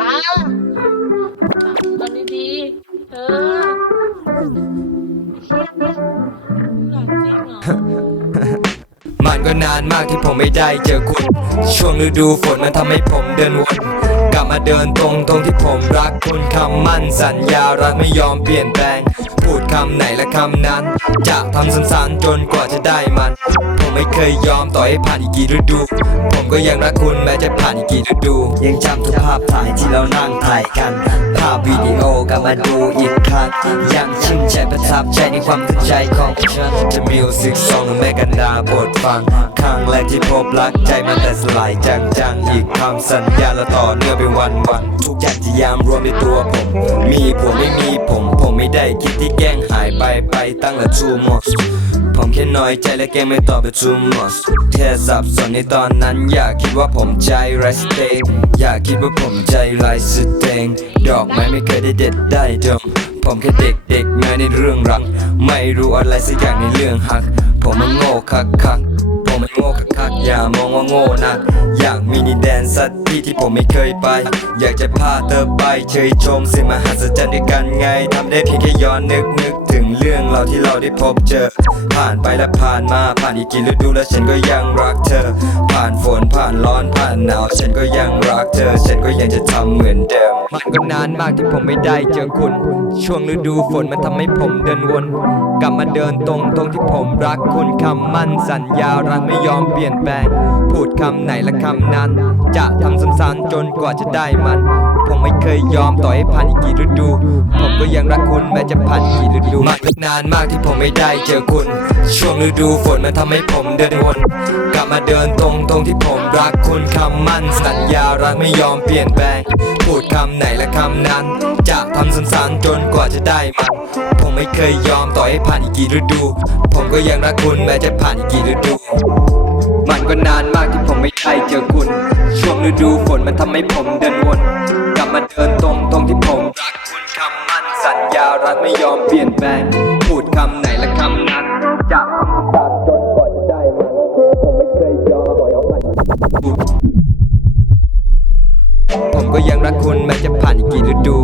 ตาตอนดีๆเออเชี่ยเนี่ยหนังจริงเหรอ มันก็นานมากที่ผมไม่ได้เจอคุณ ช่วงฤดูฝนมันทำให้ผมเดินวนกลับมาเดินตรงตรงที่ผมรักคุณคำมั่นสัญญารักไม่ยอมเปลี่ยนแปลง พูดคำไหนและคำนั้น จะทำซ้ำๆจนกว่าจะได้มัน ผมไม่เคยยอมต่อให้ผ่านอีกกี่ฤดู ผมก็ยังรักคุณแม้จะผ่านอีกกี่ฤดู ยังจำทุกภาพถ่ายที่เรานั่งถ่ายกัน ภาพวิดีโอกลับมาดูอีกครั้งยังชื่นใจประทับใจในความตั้งใจของฉันจะมิวสิกซองหรือแม้กันดาบทฟังครั้งแรกที่พบรักใจมันแต่สลายจังๆอีกคำสัญญาและต่อเนื่องเป็นวันวันทุกอย่างจะยามรวมในตัวผม มีผมไม่มีผม ผมไม่ได้คิดที่แกล้งหายไปไปตั้งแต่ทูมอส ผมแค่น้อยใจและแกล้งไม่ตอบไปทูมอสแค่สับสนในตอนนั้น อยากคิดว่าผมใจไรสเตงอยากคิดว่าผมใจไรสเตงดอกไม้ไม่เคยได้เด็ดได้ดมผมแค่เด็กเด็กๆน้อยในเรื่องรัก ไม่รู้อะไรสักอย่างในเรื่องหัก ผมมันโง่คักคักผมมันโง่คักคักอย่ามองว่าโง่นัก อยากมินิแดนสักที่ที่ผมไม่เคยไป อยากจะพาเธอไปเชยชมสิ่งมหัศจรรย์ด้วยกันไงทำได้เพียงแค่ย้อนนึกนึกถึงเรื่อง เราที่เราได้พบเจอ ผ่านไปและผ่านมาผ่านอีกกี่ฤดูแล้วฉันก็ยังรักเธอ ผ่านฝนผ่านร้อนผ่านหนาวฉันก็ยังรักเธอ ฉันก็ยังจะทำเหมือนเดิมมันก็นานมากที่ผมไม่ได้เจอคุณ ช่วงฤดูฝนมันทำให้ผมเดินวน กลับมาเดินตรงตรงที่ผมรักคุณคำมั่นสัญญารักไม่ยอมเปลี่ยนแปลง พูดคำไหนและคำนั้น จะทำ ซ้ำๆจนกว่าจะได้มันผมไม่เคยยอมต่อให้ผ่านอีกกี่ฤดู ผมก็ยังรักคุณแม้จะผ่านอีกกี่ฤดู มันก็นานมากที่ผมไม่ได้เจอคุณช่วงฤดูฝนมันทำให้ผมเดินวนกลับมาเดินตรงตรงที่ผมรักคุณคำมั่นสัญญารักไม่ยอมเปลี่ยนแปลงพูดคำไหนและคำนั้นจะทำซ้ำๆจนกว่าจะได้มันผมไม่เคยยอมต่อให้ผ่านอีกกี่ฤดูผมก็ยังรักคุณแม้จะผ่านอีกกี่ฤดูมันก็นานมากที่ผมไม่ได้เจอคุณ ฤดูฝนมันทำให้ผมเดินวน กลับมาเดินตรงตรงที่ผมรักคุณคำมั่นสัญญารักไม่ยอมเปลี่ยนแปลง พูดคำไหนและคำนั้นจะทำตามจนกว่าจะได้มัน ผมไม่เคยยอมปล่อยเอาผ่านผมก็ยังรักคุณแม้จะผ่านอีกกี่ฤดู